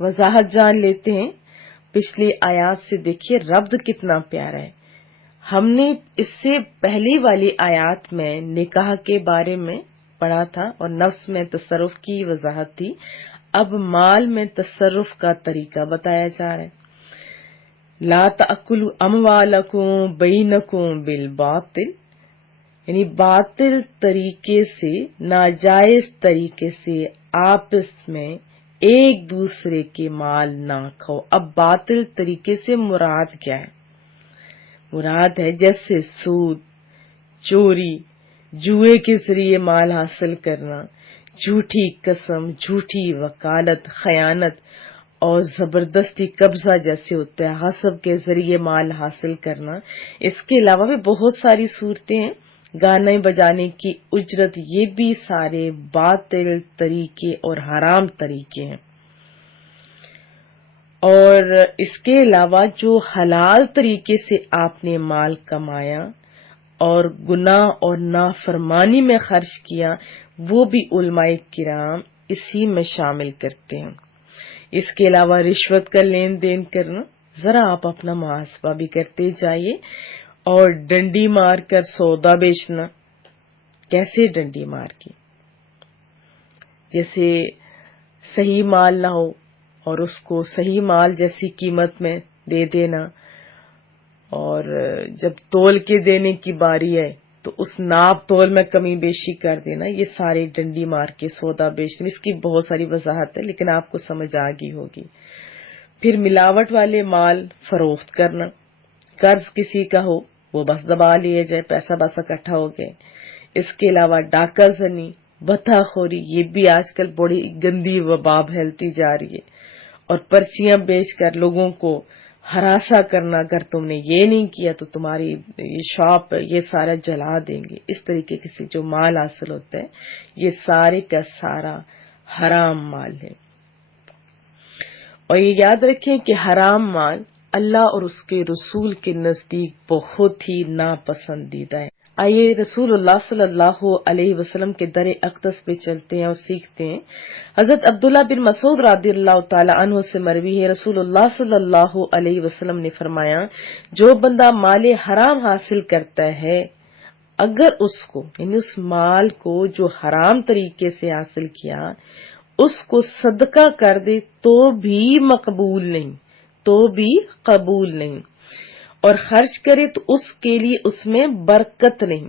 وضاحت جان لیتے ہیں پچھلی آیات سے. دیکھیے ربط کتنا پیارا ہے. ہم نے اس سے پہلی والی آیات میں نکاح کے بارے میں پڑھا تھا اور نفس میں تصرف کی وضاحت تھی. اب مال میں تصرف کا طریقہ بتایا جا رہا ہے. لا تأکلوا اموالکم بینکم بالباطل، یعنی باطل طریقے سے، ناجائز طریقے سے آپس میں ایک دوسرے کے مال نہ کھاؤ. اب باطل طریقے سے مراد کیا ہے؟ مراد ہے جیسے سود، چوری، جوئے کے ذریعے مال حاصل کرنا، جھوٹی قسم، جھوٹی وکالت، خیانت اور زبردستی قبضہ جیسے ہوتا ہے، حسب کے ذریعے مال حاصل کرنا. اس کے علاوہ بھی بہت ساری صورتیں ہیں. گانے بجانے کی اجرت، یہ بھی سارے باطل طریقے اور حرام طریقے ہیں. اور اس کے علاوہ جو حلال طریقے سے آپ نے مال کمایا اور گناہ اور نافرمانی میں خرچ کیا، وہ بھی علماء کرام اسی میں شامل کرتے ہیں. اس کے علاوہ رشوت کا لین دین کرنا، ذرا آپ اپنا محاسبہ بھی کرتے جائیے. اور ڈنڈی مار کر سودا بیچنا. کیسے ڈنڈی مار کی؟ جیسے صحیح مال نہ ہو اور اس کو صحیح مال جیسی قیمت میں دے دینا، اور جب تول کے دینے کی باری ہے تو اس ناپ تول میں کمی بیشی کر دینا. یہ سارے ڈنڈی مار کے سودا بیچنا. اس کی بہت ساری وضاحت ہے لیکن آپ کو سمجھ آ گئی ہوگی. پھر ملاوٹ والے مال فروخت کرنا. قرض کسی کا ہو وہ بس دبا لیے جائے، پیسہ بس اکٹھا ہو گئے. اس کے علاوہ ڈاکہ زنی، بتہ خوری، یہ بھی آج کل بڑی گندی وبا پھیلتی جا رہی ہے. اور پرچیاں بیچ کر لوگوں کو ہراساں کرنا، اگر تم نے یہ نہیں کیا تو تمہاری یہ شاپ یہ سارا جلا دیں گے. اس طریقے سے جو مال حاصل ہوتا ہے یہ سارے کا سارا حرام مال ہے. اور یہ یاد رکھیں کہ حرام مال اللہ اور اس کے رسول کے نزدیک بہت ہی ناپسندیدہ ہے. آئیے رسول اللہ صلی اللہ علیہ وسلم کے در اقدس پہ چلتے ہیں اور سیکھتے ہیں. حضرت عبداللہ بن مسعود رضی اللہ تعالی عنہ سے مروی ہے، رسول اللہ صلی اللہ علیہ وسلم نے فرمایا، جو بندہ مال حرام حاصل کرتا ہے، اگر اس کو یعنی اس مال کو جو حرام طریقے سے حاصل کیا اس کو صدقہ کر دے تو بھی مقبول نہیں، تو بھی قبول نہیں. اور خرچ کرے تو اس کے لیے اس میں برکت نہیں.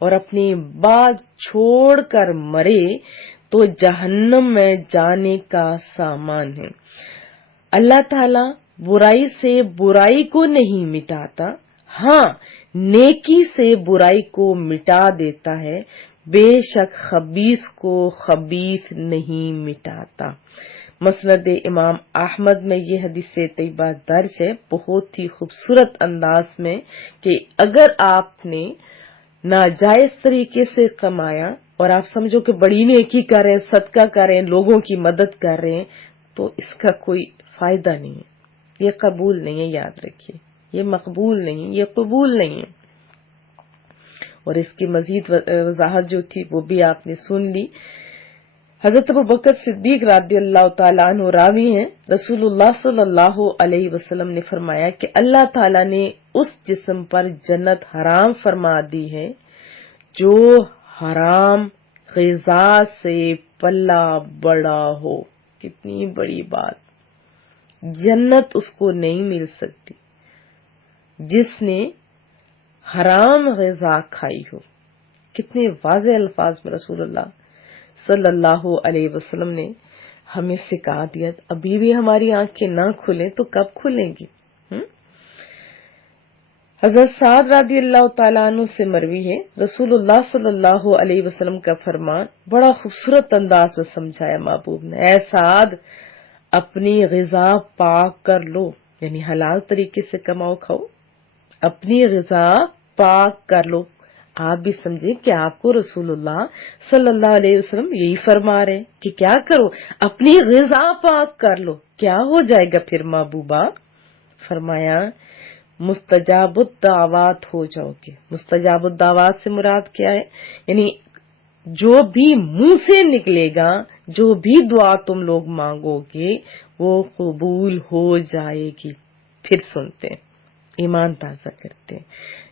اور اپنی بات چھوڑ کر مرے تو جہنم میں جانے کا سامان ہے. اللہ تعالی برائی سے برائی کو نہیں مٹاتا، ہاں نیکی سے برائی کو مٹا دیتا ہے. بے شک خبیث کو خبیث نہیں مٹاتا. مسند امام احمد میں یہ حدیث طیبہ درج ہے بہت ہی خوبصورت انداز میں کہ اگر آپ نے ناجائز طریقے سے کمایا اور آپ سمجھو کہ بڑی نیکی کر رہے ہیں، صدقہ کر رہے ہیں، لوگوں کی مدد کر رہے ہیں، تو اس کا کوئی فائدہ نہیں ہے. یہ قبول نہیں ہے، یاد رکھیے. یہ مقبول نہیں، یہ قبول نہیں ہے. اور اس کی مزید وضاحت جو تھی وہ بھی آپ نے سن لی. حضرت ابوبکر صدیق رضی اللہ تعالیٰ عنہ راوی ہیں، رسول اللہ صلی اللہ علیہ وسلم نے فرمایا کہ اللہ تعالیٰ نے اس جسم پر جنت حرام فرما دی ہے جو حرام غذا سے پلا بڑا ہو. کتنی بڑی بات! جنت اس کو نہیں مل سکتی جس نے حرام غذا کھائی ہو. کتنے واضح الفاظ میں رسول اللہ صلی اللہ علیہ وسلم نے ہمیں سکھا دیا. ابھی بھی ہماری آنکھیں نہ کھلیں تو کب کھلیں گی؟ حضرت سعد رضی اللہ تعالیٰ عنہ سے مروی ہے، رسول اللہ صلی اللہ علیہ وسلم کا فرمان بڑا خوبصورت انداز میں سمجھایا محبوب نے. اے سعد، اپنی غذا پاک کر لو، یعنی حلال طریقے سے کماؤ کھاؤ، اپنی غذا پاک کر لو. آپ بھی سمجھیں کہ آپ کو رسول اللہ صلی اللہ علیہ وسلم یہی فرما رہے کہ کیا کرو؟ اپنی غذا پاک کر لو. کیا ہو جائے گا پھر محبوبہ؟ فرمایا مستجاب الدعوات ہو جاؤ گے. مستجاب الدعوات سے مراد کیا ہے؟ یعنی جو بھی منہ سے نکلے گا جو بھی دعا تم لوگ مانگو گے وہ قبول ہو جائے گی۔ پھر سنتے ہیں، ایمان تازہ کرتے ہیں۔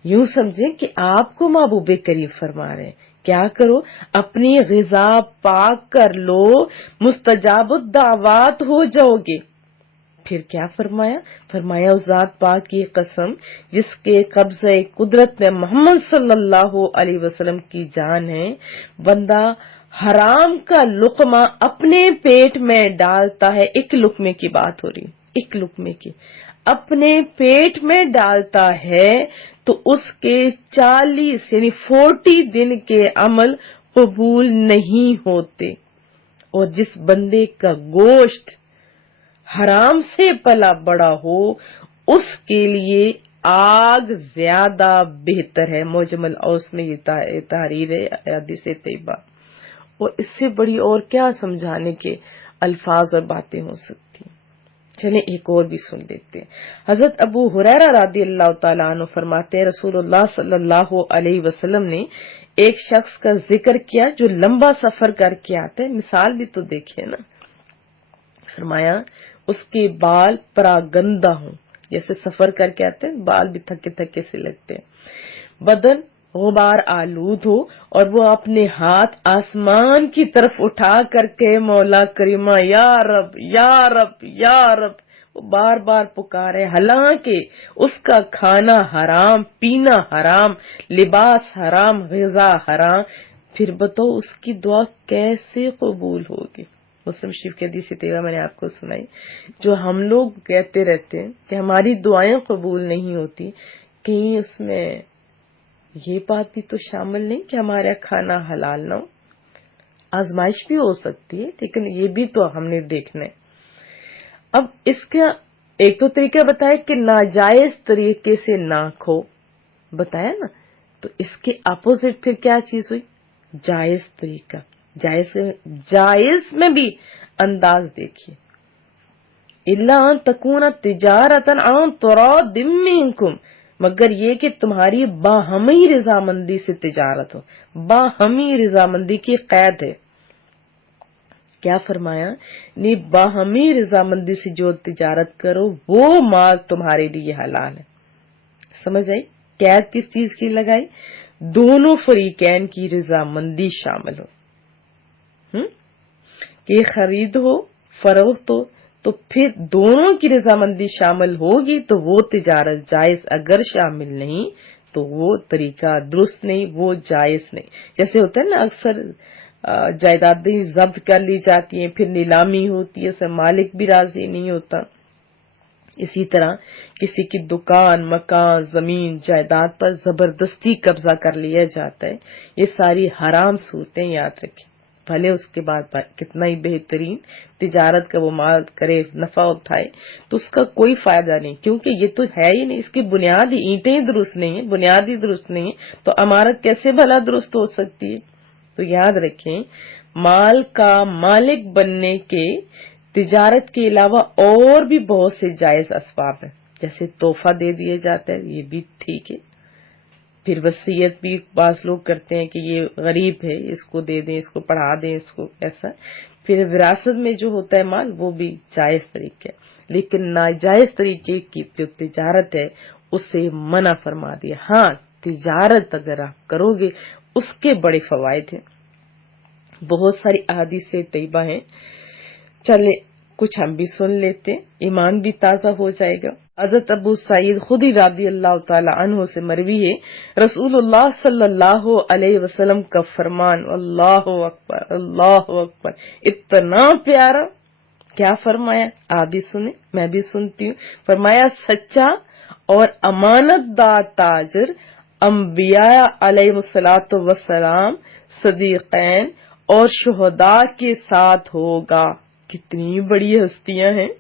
یوں سمجھیں کہ آپ کو محبوب کریم فرما رہے ہیں کیا کرو، اپنی غذا پاک کر لو، مستجاب الدعوات ہو جاؤ گے۔ پھر کیا فرمایا؟ فرمایا اس ذات پاک کی قسم جس کے قبضہ قدرت میں محمد صلی اللہ علیہ وسلم کی جان ہے، بندہ حرام کا لقمہ اپنے پیٹ میں ڈالتا ہے، ایک لقمے کی بات ہو رہی، ایک لقمے کی اپنے پیٹ میں ڈالتا ہے تو اس کے 40 یعنی 40 دن کے عمل قبول نہیں ہوتے، اور جس بندے کا گوشت حرام سے پلا بڑا ہو اس کے لیے آگ زیادہ بہتر ہے۔ معجم الاوس میں یہ تحریر ہے حدیث طیبہ، اور اس سے بڑی اور کیا سمجھانے کے الفاظ اور باتیں ہو سکتی ہیں۔ چلیں ایک اور بھی سن لیتے ہیں۔ حضرت ابو ہریرہ رضی اللہ تعالیٰ عنہ فرماتے ہیں رسول اللہ صلی اللہ علیہ وسلم نے ایک شخص کا ذکر کیا جو لمبا سفر کر کے آتا ہے، مثال بھی تو دیکھیں نا، فرمایا اس کے بال پراگندہ ہوں، جیسے سفر کر کے آتے ہیں بال بھی تھکے تھکے سے لگتے ہیں، بدن غبار آلود ہو اور وہ اپنے ہاتھ آسمان کی طرف اٹھا کر کے مولا کریمہ یا رب یا رب یا رب وہ بار بار پکارے، حالانکہ اس کا کھانا حرام، پینا حرام، لباس حرام، غذا حرام، پھر بتاؤ اس کی دعا کیسے قبول ہوگی؟ مسلم شریف کی حدیث طیبہ میں نے آپ کو سنائی۔ جو ہم لوگ کہتے رہتے ہیں کہ ہماری دعائیں قبول نہیں ہوتی، کہیں اس میں یہ بات بھی تو شامل نہیں کہ ہمارا کھانا حلال نہ ہو؟ آزمائش بھی ہو سکتی ہے، لیکن یہ بھی تو ہم نے دیکھنا ہے۔ اب اس کا ایک تو طریقہ بتایا کہ ناجائز طریقے سے نہ کھو، بتایا نا، تو اس کے اپوزٹ پھر کیا چیز ہوئی؟ جائز طریقہ۔ جائز میں بھی انداز دیکھیے، الا ان تکون تجارتا عن تراض منکم، مگر یہ کہ تمہاری باہمی رضامندی سے تجارت ہو۔ باہمی رضامندی کی قید ہے، کیا فرمایا؟ نہیں، باہمی رضامندی سے جو تجارت کرو وہ مال تمہارے لیے حلال ہے۔ سمجھ آئی؟ قید کس چیز کی لگائی؟ دونوں فریقین کی رضامندی شامل ہو، کہ خرید ہو فروخت ہو، تو پھر دونوں کی رضامندی شامل ہوگی تو وہ تجارت جائز، اگر شامل نہیں تو وہ طریقہ درست نہیں، وہ جائز نہیں۔ جیسے ہوتا ہے نا اکثر جائیدادیں ضبط کر لی جاتی ہیں، پھر نیلامی ہوتی ہے، اس سے مالک بھی راضی نہیں ہوتا۔ اسی طرح کسی کی دکان، مکان، زمین، جائیداد پر زبردستی قبضہ کر لیا جاتا ہے، یہ ساری حرام صورتیں یاد رکھیں۔ بھلے اس کے بعد کتنا ہی بہترین تجارت کا وہ مال کرے، نفع اٹھائے، تو اس کا کوئی فائدہ نہیں، کیونکہ یہ تو ہے ہی نہیں، اس کی بنیاد ہی اینٹیں درست نہیں ہیں، بنیاد ہی درست نہیں ہے، تو عمارت کیسے بھلا درست ہو سکتی ہے؟ تو یاد رکھیں، مال کا مالک بننے کے تجارت کے علاوہ اور بھی بہت سے جائز اسباب ہیں، جیسے تحفہ دے دیا جاتا ہے، یہ بھی ٹھیک ہے۔ پھر وصیت بھی بعض لوگ کرتے ہیں کہ یہ غریب ہے، اس کو دے دیں، اس کو پڑھا دیں، اس کو ایسا۔ پھر وراثت میں جو ہوتا ہے مال، وہ بھی جائز طریقے، لیکن ناجائز طریقے کی جو تجارت ہے اسے منع فرما دیا۔ ہاں، تجارت اگر آپ کرو گے اس کے بڑے فوائد ہیں، بہت ساری احادیث طیبہ ہیں، چلے کچھ ہم بھی سن لیتے، ایمان بھی تازہ ہو جائے گا۔ حضرت ابو سعید خدری رضی اللہ تعالی عنہ سے مروی ہے، رسول اللہ صلی اللہ علیہ وسلم کا فرمان، اللہ اکبر اللہ اکبر، اتنا پیارا، کیا فرمایا؟ آپ بھی سنیں، میں بھی سنتی ہوں۔ فرمایا سچا اور امانت دار تاجر انبیاء علیہ الصلوۃ والسلام، صدیقین اور شہداء کے ساتھ ہوگا۔ کتنی بڑی ہستیاں ہیں،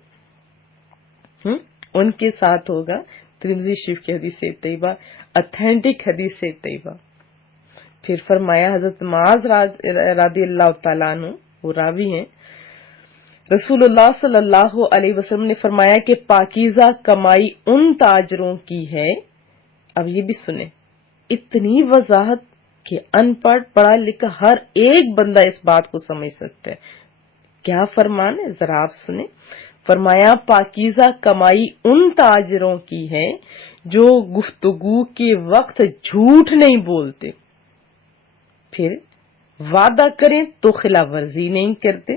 ان کے ساتھ ہوگا۔ ترمذی شریف کی حدیث طیبہ، اتھینٹک حدیث طیبہ۔ پھر فرمایا حضرت معاذ رضی اللہ تعالیٰ عنہ، وہ راوی ہیں، رسول اللہ صلی اللہ علیہ وسلم نے فرمایا کہ پاکیزہ کمائی ان تاجروں کی ہے، اب یہ بھی سنیں، اتنی وضاحت کہ ان پڑھ پڑھا لکھا ہر ایک بندہ اس بات کو سمجھ سکتا ہے، کیا فرمان ہے ذرا آپ سنیں. فرمایا پاکیزہ کمائی ان تاجروں کی ہے جو گفتگو کے وقت جھوٹ نہیں بولتے، پھر وعدہ کریں تو خلاف ورزی نہیں کرتے،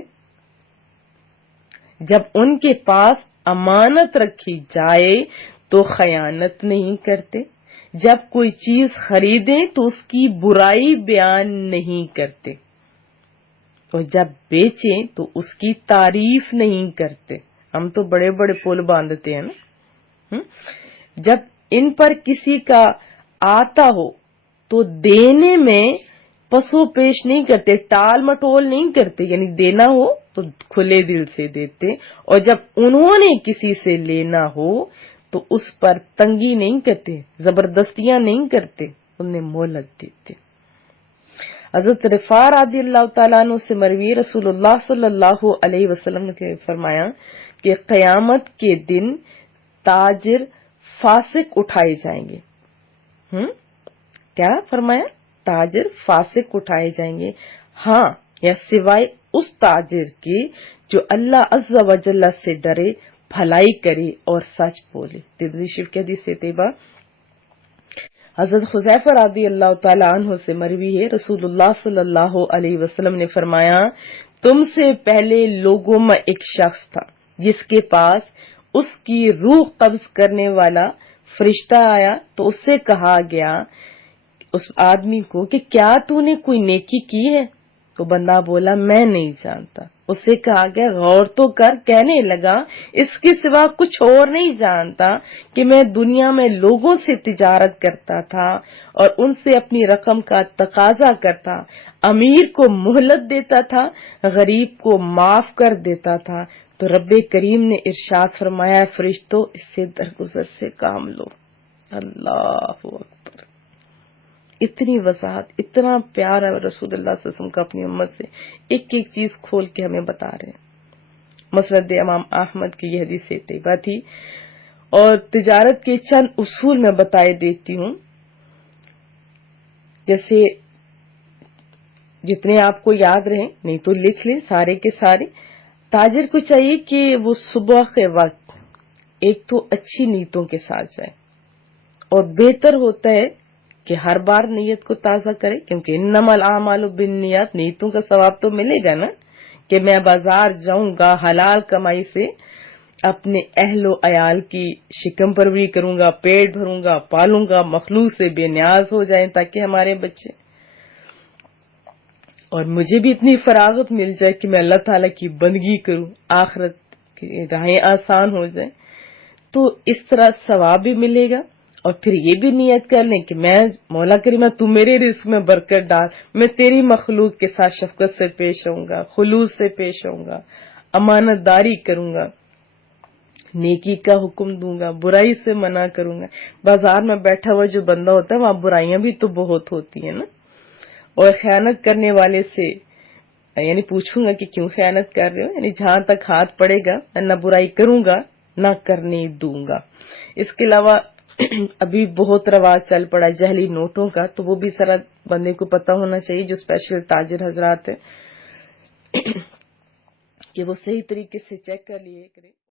جب ان کے پاس امانت رکھی جائے تو خیانت نہیں کرتے، جب کوئی چیز خریدیں تو اس کی برائی بیان نہیں کرتے، اور جب بیچیں تو اس کی تعریف نہیں کرتے. ہم تو بڑے بڑے پل باندھتے ہیں نا. جب ان پر کسی کا آتا ہو تو دینے میں پسو پیش نہیں کرتے، ٹال مٹول نہیں کرتے، یعنی دینا ہو تو کھلے دل سے دیتے، اور جب انہوں نے کسی سے لینا ہو تو اس پر تنگی نہیں کرتے، زبردستیاں نہیں کرتے، انہیں مہلت دیتے. حضرت رفاع رضی اللہ تعالیٰ عنہ سے مروی رسول اللہ صلی اللہ علیہ وسلم نے فرمایا کہ قیامت کے دن تاجر فاسق اٹھائے جائیں گے. کیا فرمایا؟ تاجر فاسق اٹھائے جائیں گے، ہاں یا سوائے اس تاجر کے جو اللہ عز و جل سے ڈرے، بھلائی کرے اور سچ بولے. ترمذی شریف کی حدیث طیبہ. حضرت حذیفہ رضی اللہ تعالیٰ عنہ سے مروی ہے رسول اللہ صلی اللہ علیہ وسلم نے فرمایا تم سے پہلے لوگوں میں ایک شخص تھا جس کے پاس اس کی روح قبض کرنے والا فرشتہ آیا تو اس سے کہا گیا اس آدمی کو کہ کیا تو نے کوئی نیکی کی ہے؟ تو بندہ بولا میں نہیں جانتا. اس سے کہا گیا غور تو کر. کہنے لگا اس کے سوا کچھ اور نہیں جانتا کہ میں دنیا میں لوگوں سے تجارت کرتا تھا اور ان سے اپنی رقم کا تقاضا کرتا، امیر کو مہلت دیتا تھا، غریب کو معاف کر دیتا تھا. تو رب کریم نے ارشاد فرمایا فرشتوں اس سے درگزر سے کام لو. اللہ اکبر. اتنی وضاحت، اتنا پیار ہے رسول اللہ صلی اللہ علیہ وسلم کا اپنی امت سے، ایک ایک چیز کھول کے ہمیں بتا رہے ہیں. مسند امام احمد کی یہ حدیث طیبہ تھی. اور تجارت کے چند اصول میں بتائے دیتی ہوں، جیسے جتنے آپ کو یاد رہیں، نہیں تو لکھ لیں سارے کے سارے. تاجر کو چاہیے کہ وہ صبح کے وقت ایک تو اچھی نیتوں کے ساتھ جائے، اور بہتر ہوتا ہے کہ ہر بار نیت کو تازہ کرے، کیونکہ انما الاعمال بالنیات، نیتوں کا ثواب تو ملے گا نا. کہ میں بازار جاؤں گا، حلال کمائی سے اپنے اہل و عیال کی شکم پروری کروں گا، پیٹ بھروں گا، پالوں گا، مخلوق سے بے نیاز ہو جائیں تاکہ ہمارے بچے، اور مجھے بھی اتنی فراغت مل جائے کہ میں اللہ تعالیٰ کی بندگی کروں، آخرت کی راہیں آسان ہو جائیں. تو اس طرح ثواب بھی ملے گا. اور پھر یہ بھی نیت کر لیں کہ میں مولا کریمہ تو میرے رزق میں برکت ڈال، میں تیری مخلوق کے ساتھ شفقت سے پیش آؤں گا، خلوص سے پیش آؤں گا، امانت داری کروں گا، نیکی کا حکم دوں گا، برائی سے منع کروں گا. بازار میں بیٹھا ہوا جو بندہ ہوتا ہے وہاں برائیاں بھی تو بہت ہوتی ہیں نا. اور خیانت کرنے والے سے یعنی پوچھوں گا کہ کیوں خیانت کر رہے ہو، یعنی جہاں تک ہاتھ پڑے گا میں نہ برائی کروں گا نہ کرنے دوں گا. اس کے علاوہ ابھی بہت رواج چل پڑا جعلی نوٹوں کا، تو وہ بھی ذرا بندے کو پتہ ہونا چاہیے جو اسپیشل تاجر حضرات ہیں کہ وہ صحیح طریقے سے چیک کر لیے کرے.